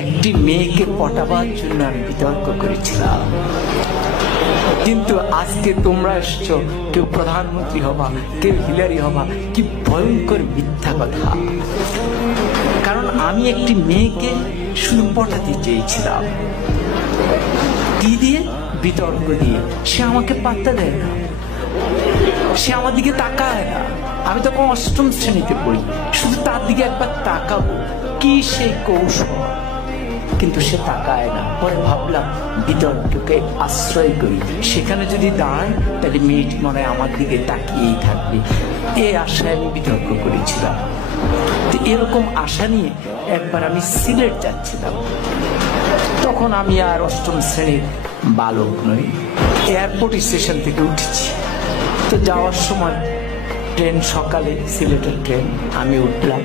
একটি মেয়েকে পটাবার জন্য আমি বিতর্ক করেছিলাম। কিন্তু আজকে তোমরা এসছো, কেউ প্রধানমন্ত্রী হবা, কেউ হিলারি হবা। কি ভয়ঙ্কর মিথ্যা কথা! কারণ আমি একটি মেয়েকে শুধু পটাতে চেয়েছিলাম। কি দিয়ে? বিতর্ক দিয়ে। সে আমাকে পাত্তা দেয় না, সে আমার দিকে তাকায় না। আমি তখন অষ্টম শ্রেণীতে পড়ি, শুধু তার দিকে একবার তাকাবো, কি সেই কৌশল, কিন্তু সে তাকায় না। পরে ভাবলাম বিতর্ককে আশ্রয় করি, সেখানে যদি দাঁড়ায় তাহলে মেয়েটি মনে হয় আমার দিকে তাকিয়েই থাকবে। এই আশায় আমি বিতর্ক করেছিলাম। তো এরকম আশা নিয়ে একবার আমি সিলেট যাচ্ছিলাম। তখন আমি আর অষ্টম শ্রেণীর বালক নই, এয়ারপোর্ট স্টেশন থেকে উঠেছি। তো যাওয়ার সময় ট্রেন, সকালে সিলেটের ট্রেন, আমি উঠলাম।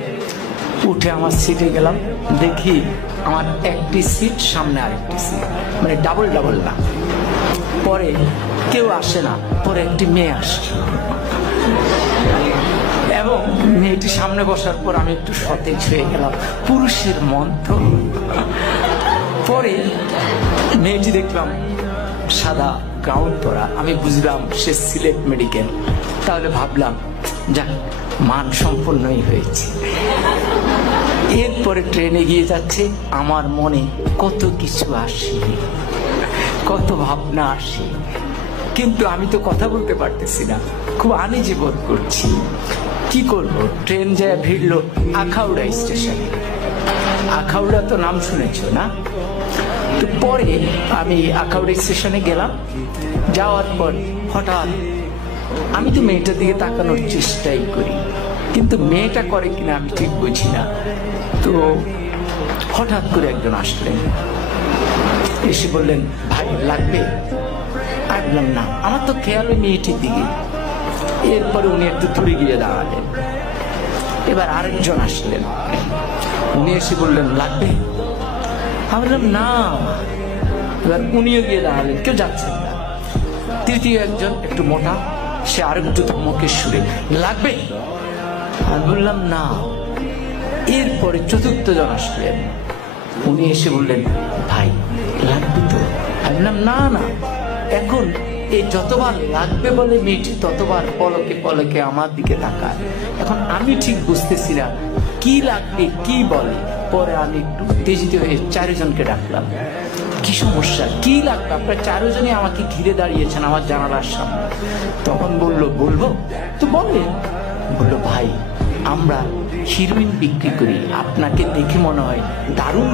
উঠে আমার সিটে গেলাম, দেখি আমার একটি সিট, সামনে আরেকটি সিট, মানে ডাবল ডাবল না। পরে কেউ আসে না, পরে একটি মেয়ে আসে এবং মেয়েটি সামনে বসার পর আমি একটু সতেজ হয়ে গেলাম। পুরুষের মন তো। পরে মেয়েটি দেখলাম সাদা গাউন পরা, আমি বুঝলাম সে সিলেট মেডিকেল। তাহলে ভাবলাম যাক, মান সম্পন্নই হয়েছে। এরপরে ট্রেনে গিয়ে যাচ্ছে, আমার মনে কত কিছু আসে, কত ভাবনা আসে, কিন্তু আমি তো কথা বলতে পারতেছি না, খুব আনইজি বোধ করছি। কি করব? ট্রেন যায় ভিড়লো আখাউড়া স্টেশনে। আখাউড়া তো নাম শুনেছ না? তো পরে আমি আখাউড়া স্টেশনে গেলাম। যাওয়ার পর হঠাৎ আমি তো মেয়েটার দিকে তাকানোর চেষ্টাই করি, কিন্তু মেয়েটা করে কিনা আমি ঠিক বুঝি না। তো হঠাৎ করে একজন আসলেন, এসে বললেন, ভাই লাগবে? আমি বললাম না, আমার তো খেয়াল ওই মেয়েটির দিকে। এরপরে উনি একটু দূরে গিয়ে দাঁড়ালেন। এবার আরেকজন আসলেন, উনি এসে বললেন লাগবে? আমি বললাম না। এবার উনিও গিয়ে দাঁড়ালেন, কেউ যাচ্ছেন না। তৃতীয় একজন একটু মোটা, সে আরেকটু ধমকের সুরে, লাগবে? আমি বললাম না। এরপরে চতুর্থ জন আসলেন, উনি এসে বললেন, ভাই লাগবে তো? আমি বললাম না না। এখন এই যতবার লাগবে বলে মেয়েটি ততবার পলকে পলকে আমার দিকে তাকায়। এখন আমি ঠিক বুঝতেছি না কি লাগবে, কি বলে। পরে আমি একটু উত্তেজিত হয়ে চারজনকে ডাকলাম, কি সমস্যা, কি লাগবে? আপনারা চারজনই আমাকে ঘিরে দাঁড়িয়েছেন আমার জানালার সামনে। তখন বললো, বলবো তো বলেন। বললো, ভাই আমরা হিরোইন বিক্রি করি, আপনাকে দেখে মনে হয় দারুণ